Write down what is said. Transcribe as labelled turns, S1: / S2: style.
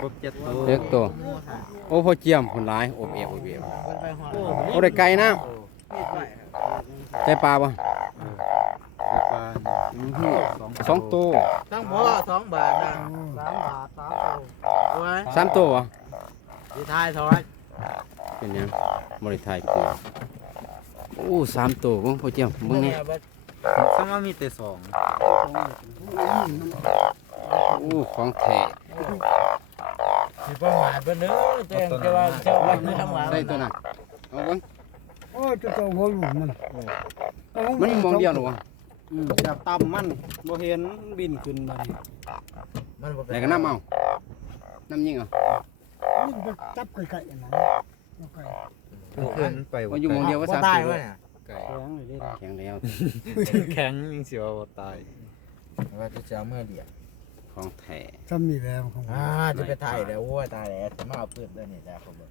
S1: ครบเจ็ดตัว
S2: เล็กตัว โอ้พอเจียมผลหลายอบเอวอบเอวโอ้ได้ไก่นะใจปลาบ่
S1: ปลา
S2: อื้อหือสองตัว
S3: ตั้งพ่อสองบาทนะ
S4: สามบาทสามโล
S3: โอ้ย
S2: สามตัวบ่
S3: ดีทายถอย
S2: เป็นหยังบริไทยกูโอ้สามตัวเบ่งพอเจียมเบิ่งนี่
S1: สมมติมีแต่สอง
S2: โอ้ของแท้
S3: สิประมาทเพิ่นเด้อตัวเองจะว่าเจ้าว่าไม่ทำงาน
S2: ใส่ตัวนั้นเอาเบิ่ง
S4: โอ้ยจะตัวหัวหลุมมัน
S2: มันมองเดียวหรอวะ
S4: อืมจับต่ำมันบ่เห็นบินขึ้นมาดิ
S3: มันบ่เป็
S2: ไหนก็น้ำเอาน้ำยิงเอา
S4: มันไปจับไก่ๆอันนั้นเอาไก่
S1: ขึ้นไป
S2: ว่าอยู่หมองเดียวก็
S3: บ่
S2: สาม
S3: ตาย
S2: ตัว
S3: วะเนี่ย
S1: ไก่
S4: แข็งเลยดิ
S2: แข็งแล้ว
S1: แข็งยิงเสียวบ่ตาย
S3: ว่าจะจะเอาเมื่อเดียว
S2: ของแท้
S4: จำนี่แล้วของ
S3: อ่าจะไปถ่ายแล้วโอ้ยตายแล้วจะมาเอาปืนเลยนี่จ้าผมบอก